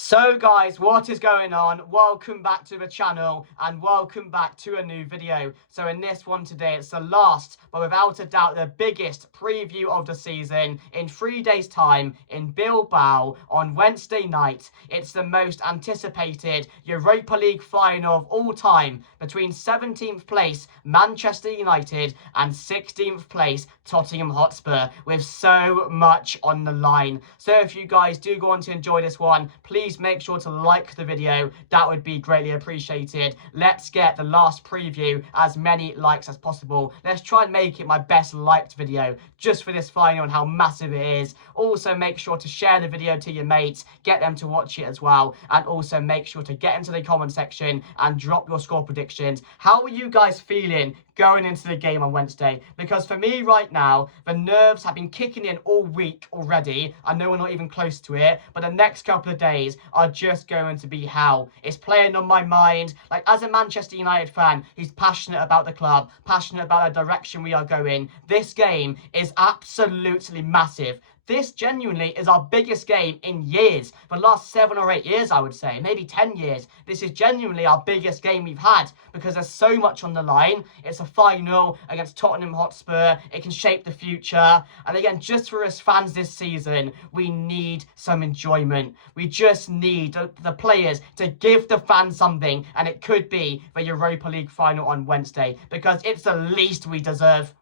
So guys, what is going on? Welcome back to the channel and welcome back to a new video. So in this one today, it's the last, but without a doubt the biggest preview of the season. In 3 days time in Bilbao on Wednesday night, it's the most anticipated Europa League final of all time between 17th place Manchester United and 16th place Tottenham Hotspur, with so much on the line. So if you guys do go on to enjoy this one, please make sure to like the video. That would be greatly appreciated. Let's get the last preview as many likes as possible. Let's try and make it my best liked video just for this final and how massive it is. Also make sure to share the video to your mates, get them to watch it as well, and also make sure to get into the comment section and drop your score predictions. How are you guys feeling going into the game on Wednesday? Because for me right now, the nerves have been kicking in all week already. I know we're not even close to it, but the next couple of days are just going to be hell. It's playing on my mind. Like, as a Manchester United fan who's passionate about the club, passionate about the direction we are going, this game is absolutely massive. This genuinely is our biggest game in years. For the last 7 or 8 years, I would say, maybe 10 years. This is genuinely our biggest game we've had because there's so much on the line. It's a final against Tottenham Hotspur. It can shape the future. And again, just for us fans this season, we need some enjoyment. We just need the players to give the fans something. And it could be the Europa League final on Wednesday because it's the least we deserve.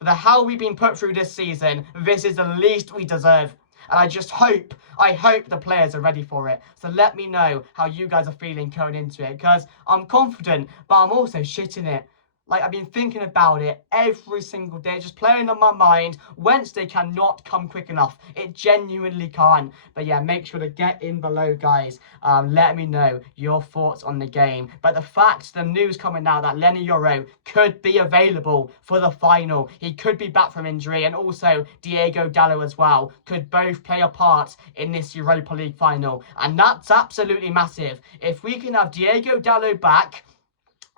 The hell we've been put through this season, this is the least we deserve. And I hope the players are ready for it. So let me know how you guys are feeling going into it, because I'm confident, but I'm also shitting it. Like, I've been thinking about it every single day, just playing on my mind. Wednesday cannot come quick enough. It genuinely can't. But yeah, make sure to get in below, guys. Let me know your thoughts on the game. But the news coming now that Leny Yoro could be available for the final. He could be back from injury, and also Diego Dallo as well could both play a part in this Europa League final. And that's absolutely massive. If we can have Diego Dallo back,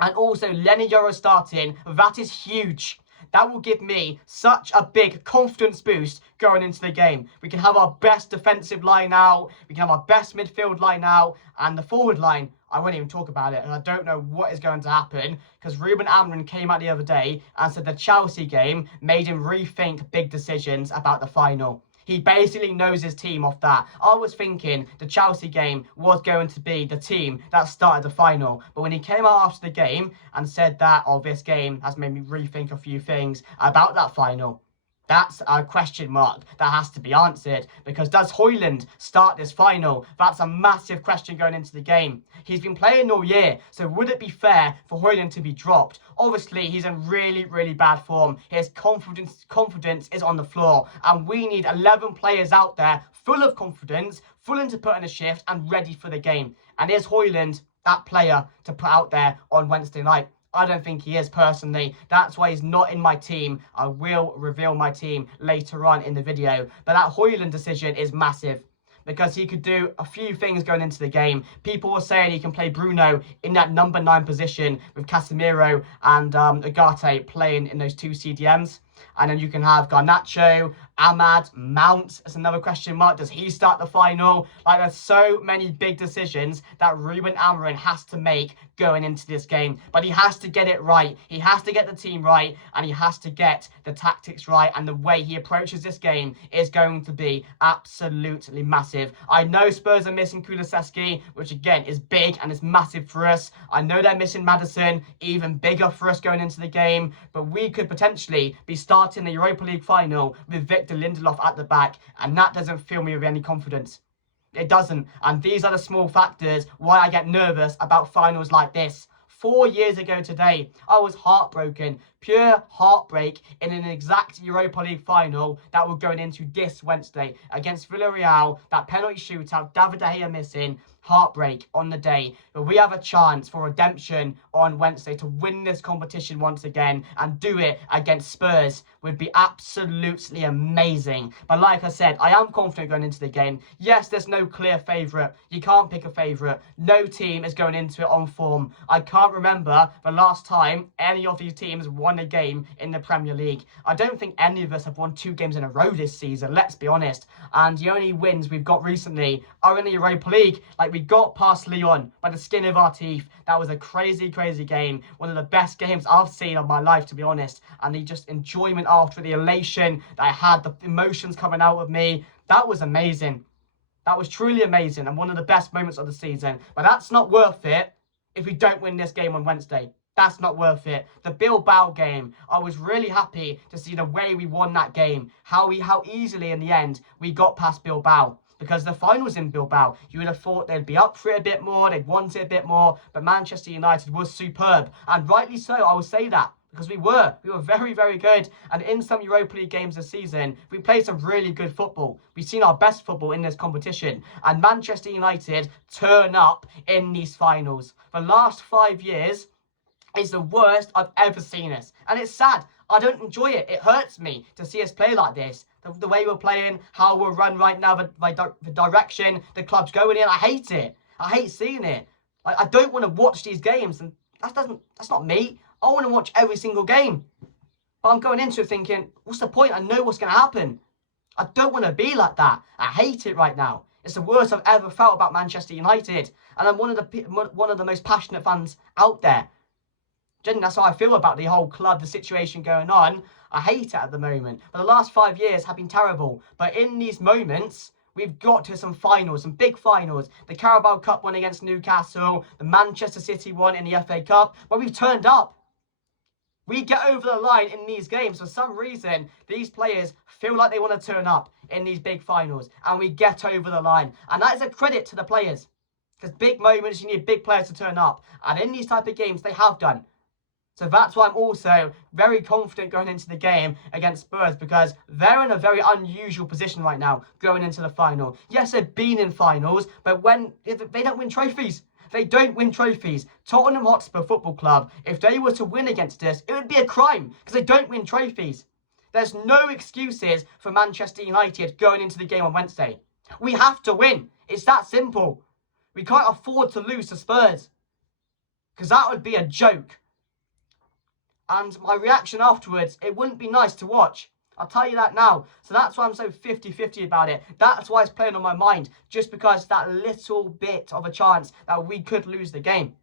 and also Leny Yoro starting, that is huge. That will give me such a big confidence boost going into the game. We can have our best defensive line out, we can have our best midfield line out, and the forward line, I won't even talk about it, and I don't know what is going to happen, because Ruben Amorim came out the other day and said the Chelsea game made him rethink big decisions about the final. He basically knows his team off that. I was thinking the Chelsea game was going to be the team that started the final. But when he came out after the game and said that, oh, this game has made me rethink a few things about that final, that's a question mark that has to be answered. Because does Højlund start this final? That's a massive question going into the game. He's been playing all year, so would it be fair for Højlund to be dropped? Obviously, he's in really, really bad form. His confidence is on the floor. And we need 11 players out there full of confidence, full to put in a shift and ready for the game. And is Højlund that player to put out there on Wednesday night? I don't think he is, personally. That's why he's not in my team. I will reveal my team later on in the video. But that Højlund decision is massive, because he could do a few things going into the game. People were saying he can play Bruno in that number 9 position with Casemiro and Ugarte playing in those 2 CDMs. And then you can have Garnacho, Ahmad, Mount. That's another question mark. Does he start the final? Like, there's so many big decisions that Ruben Amorim has to make going into this game. But he has to get it right. He has to get the team right, and he has to get the tactics right. And the way he approaches this game is going to be absolutely massive. I know Spurs are missing Kulusevski, which again is big and is massive for us. I know they're missing Maddison, even bigger for us going into the game. But we could potentially be starting the Europa League final with Victor Lindelof at the back, and that doesn't fill me with any confidence. It doesn't. And these are the small factors why I get nervous about finals like this. 4 years ago today, I was heartbroken, pure heartbreak, in an exact Europa League final that we're going into this Wednesday against Villarreal. That penalty shootout, David De Gea missing, heartbreak on the day. But we have a chance for redemption on Wednesday to win this competition once again, and do it against Spurs would be absolutely amazing. But like I said, I am confident going into the game. Yes, there's no clear favourite. You can't pick a favourite. No team is going into it on form. I can't remember the last time any of these teams won a game in the Premier League. I don't think any of us have won 2 games in a row this season, let's be honest. And the only wins we've got recently are in the Europa League. Like, we got past Lyon by the skin of our teeth. That was a crazy, crazy game. One of the best games I've seen of my life, to be honest. And the just enjoyment after, the elation that I had, the emotions coming out of me, that was amazing. That was truly amazing and one of the best moments of the season. But that's not worth it if we don't win this game on Wednesday. That's not worth it. The Bilbao game, I was really happy to see the way we won that game. How easily in the end we got past Bilbao. Because the finals in Bilbao, you would have thought they'd be up for it a bit more, they'd want it a bit more. But Manchester United was superb. And rightly so, I will say that. Because we were very, very good. And in some Europa League games this season, we played some really good football. We've seen our best football in this competition. And Manchester United turn up in these finals. The last 5 years is the worst I've ever seen us. And it's sad. I don't enjoy it. It hurts me to see us play like this. The way we're playing, how we're run right now, the direction the club's going in. I hate it. I hate seeing it. I don't want to watch these games. And that's not me. I want to watch every single game. But I'm going into it thinking, what's the point? I know what's going to happen. I don't want to be like that. I hate it right now. It's the worst I've ever felt about Manchester United. And I'm one of the most passionate fans out there. Generally, that's how I feel about the whole club, the situation going on. I hate it at the moment. But the last 5 years have been terrible. But in these moments, we've got to some finals, some big finals. The Carabao Cup one against Newcastle, the Manchester City one in the FA Cup, where we've turned up. We get over the line in these games. For some reason, these players feel like they want to turn up in these big finals. And we get over the line. And that is a credit to the players. Because big moments, you need big players to turn up. And in these type of games, they have done. So that's why I'm also very confident going into the game against Spurs. Because they're in a very unusual position right now going into the final. Yes, they've been in finals. But they don't win trophies. They don't win trophies. Tottenham Hotspur Football Club, if they were to win against us, it would be a crime because they don't win trophies. There's no excuses for Manchester United going into the game on Wednesday. We have to win. It's that simple. We can't afford to lose to Spurs because that would be a joke. And my reaction afterwards, it wouldn't be nice to watch. I'll tell you that now. So that's why I'm so 50-50 about it. That's why it's playing on my mind. Just because that little bit of a chance that we could lose the game.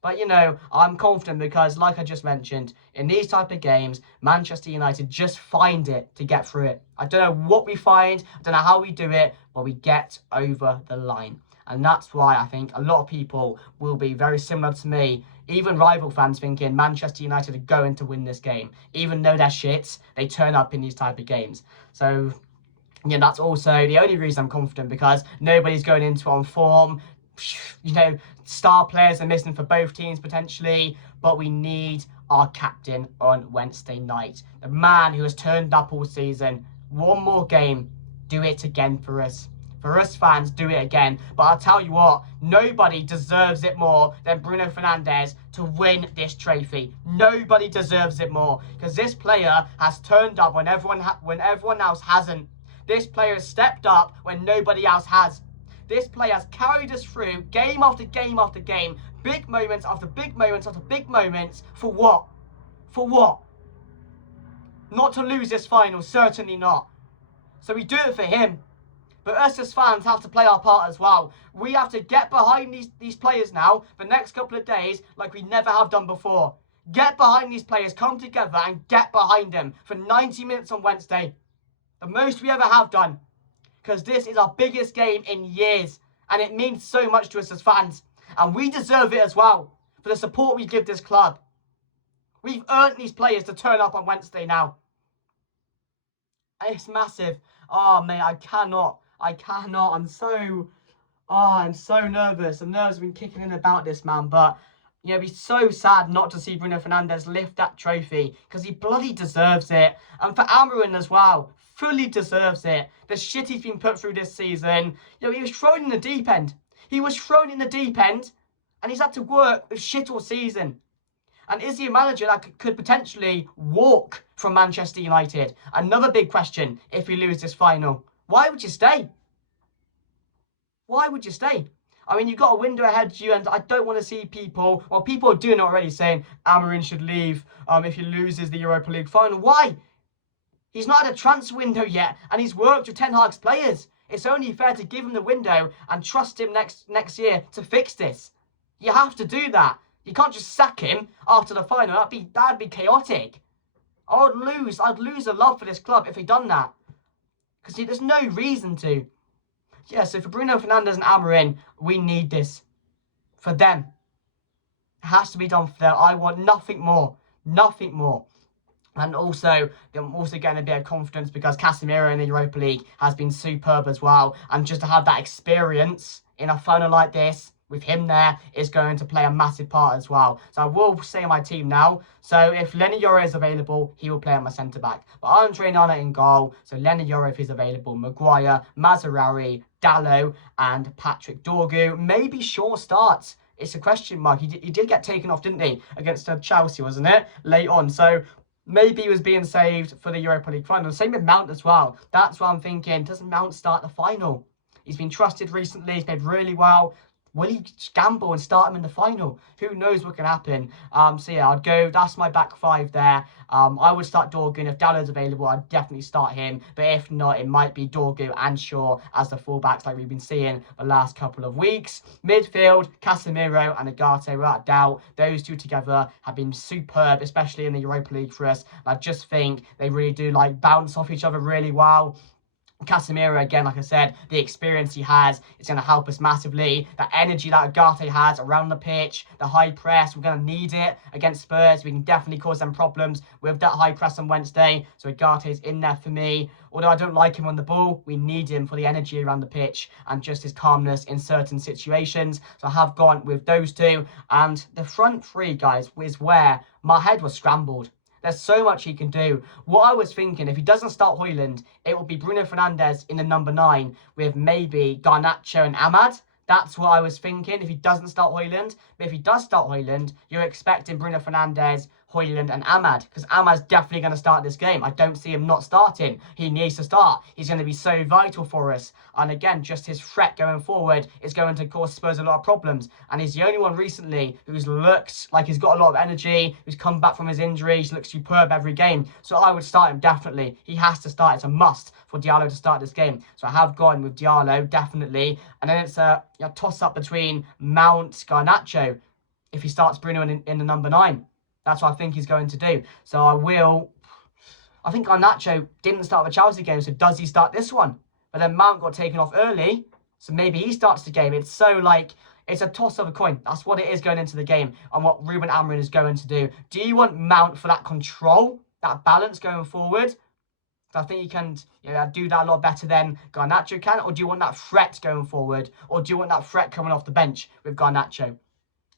But, you know, I'm confident because, like I just mentioned, in these type of games, Manchester United just find it to get through it. I don't know what we find. I don't know how we do it. But we get over the line. And that's why I think a lot of people will be very similar to me. Even rival fans thinking Manchester United are going to win this game. Even though they're shits, they turn up in these type of games. So, yeah, that's also the only reason I'm confident because nobody's going into it on form. You know, star players are missing for both teams potentially. But we need our captain on Wednesday night. The man who has turned up all season. One more game. Do it again for us. For us fans, do it again. But I'll tell you what, nobody deserves it more than Bruno Fernandes to win this trophy. Nobody deserves it more. Because this player has turned up when everyone else hasn't. This player has stepped up when nobody else has. This player has carried us through game after game after game. Big moments after big moments after big moments. For what? For what? Not to lose this final, certainly not. So we do it for him. But us as fans have to play our part as well. We have to get behind these players now the next couple of days like we never have done before. Get behind these players, come together and get behind them for 90 minutes on Wednesday. The most we ever have done. Because this is our biggest game in years. And it means so much to us as fans. And we deserve it as well for the support we give this club. We've earned these players to turn up on Wednesday now. It's massive. Oh, mate, I cannot. I'm so nervous. The nerves have been kicking in about this, man. But, you know, it'd be so sad not to see Bruno Fernandes lift that trophy because he bloody deserves it. And for Amarin as well, fully deserves it. The shit he's been put through this season. You know, he was thrown in the deep end. He was thrown in the deep end and he's had to work with shit all season. And is he a manager that could potentially walk from Manchester United? Another big question if we lose this final. Why would you stay? Why would you stay? I mean, you've got a window ahead of you, and I don't want to see people, well, people are doing it already, saying Amorim should leave if he loses the Europa League final. Why? He's not had a transfer window yet, and he's worked with Ten Hag's players. It's only fair to give him the window and trust him next year to fix this. You have to do that. You can't just sack him after the final. That'd be chaotic. I'd lose a love for this club if he'd done that. Because there's no reason to. Yeah, so for Bruno Fernandes and Amorim, we need this. For them. It has to be done for them. I want nothing more. Nothing more. And also, I'm also getting a bit of confidence because Casemiro in the Europa League has been superb as well. And just to have that experience in a final like this, with him there, is going to play a massive part as well. So I will say my team now. So if Lenny Yoro is available, he will play on my centre-back. But Andre Onana in goal. So Lenny Yoro, if he's available, Maguire, Mazraoui, Dalot, and Patrick Dorgu. Maybe Shaw starts. It's a question mark. He did get taken off, didn't he? Against Chelsea, wasn't it? Late on. So maybe he was being saved for the Europa League final. Same with Mount as well. That's what I'm thinking. Doesn't Mount start the final? He's been trusted recently. He's played really well. Will he gamble and start him in the final? Who knows what can happen? So yeah, I'd go, that's my back five there. I would start Dorgu. If Dalot's available, I'd definitely start him. But if not, it might be Dorgu and Shaw as the fullbacks like we've been seeing the last couple of weeks. Midfield, Casemiro and Ugarte, without doubt. Those two together have been superb, especially in the Europa League for us. I just think they really do like bounce off each other really well. Casemiro, again, like I said, the experience he has is going to help us massively. The energy that Ugarte has around the pitch, the high press, we're going to need it against Spurs. We can definitely cause them problems with that high press on Wednesday. So Ugarte is in there for me. Although I don't like him on the ball, we need him for the energy around the pitch and just his calmness in certain situations. So I have gone with those two. And the front three, guys, is where my head was scrambled. There's so much he can do. What I was thinking, if he doesn't start Højlund, it will be Bruno Fernandes in the number 9 with maybe Garnacho and Ahmad. That's what I was thinking if he doesn't start Højlund. But if he does start Højlund, you're expecting Bruno Fernandes, Højlund and Ahmad, because Ahmad's definitely going to start this game. I don't see him not starting. He needs to start. He's going to be so vital for us. And again, just his threat going forward is going to cause Spurs a lot of problems. And he's the only one recently who's looks like he's got a lot of energy, who's come back from his injury. He looks superb every game. So I would start him definitely. He has to start. It's a must for Diallo to start this game. So I have gone with Diallo, definitely. And then it's a toss-up between Mount, Garnacho, if he starts Bruno in the number 9. That's what I think he's going to do. So I think Garnacho didn't start the Chelsea game, so does he start this one? But then Mount got taken off early, so maybe he starts the game. It's so like, it's a toss of a coin. That's what it is going into the game and what Ruben Amorim is going to do. Do you want Mount for that control, that balance going forward? I think you can do that a lot better than Garnacho can. Or do you want that threat going forward? Or do you want that threat coming off the bench with Garnacho?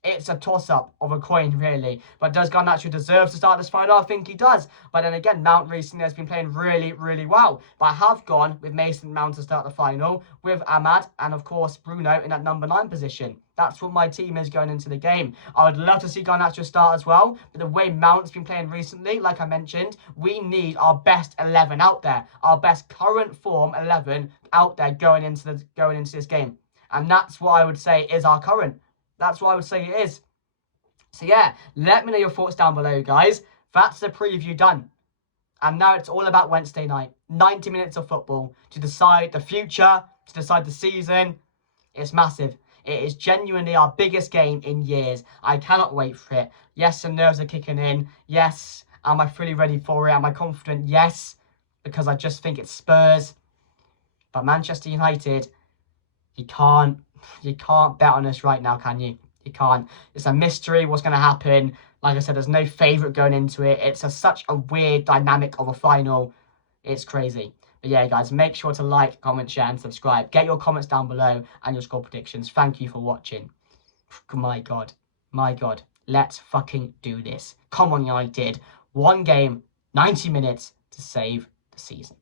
It's a toss-up of a coin, really. But does Garnacho deserve to start this final? I think he does. But then again, Mount recently has been playing really, really well. But I have gone with Mason Mount to start the final, with Ahmad and, of course, Bruno in that number 9 position. That's what my team is going into the game. I would love to see Garnacho start as well. But the way Mount's been playing recently, like I mentioned, we need our best 11 out there. Our best current form 11 out there going into this game. And that's what I would say is our current. That's what I would say it is. So yeah, let me know your thoughts down below, guys. That's the preview done. And now it's all about Wednesday night. 90 minutes of football to decide the future, to decide the season. It's massive. It is genuinely our biggest game in years. I cannot wait for it. Yes, some nerves are kicking in. Yes, am I fully ready for it? Am I confident? Yes, because I just think it's Spurs. But Manchester United, you can't bet on us right now, can you? You can't. It's a mystery what's going to happen. Like I said, there's no favourite going into it. It's such a weird dynamic of a final. It's crazy. But yeah, guys, make sure to like, comment, share and subscribe. Get your comments down below and your score predictions. Thank you for watching. My God. My God. Let's fucking do this. Come on, United. One game, 90 minutes to save the season.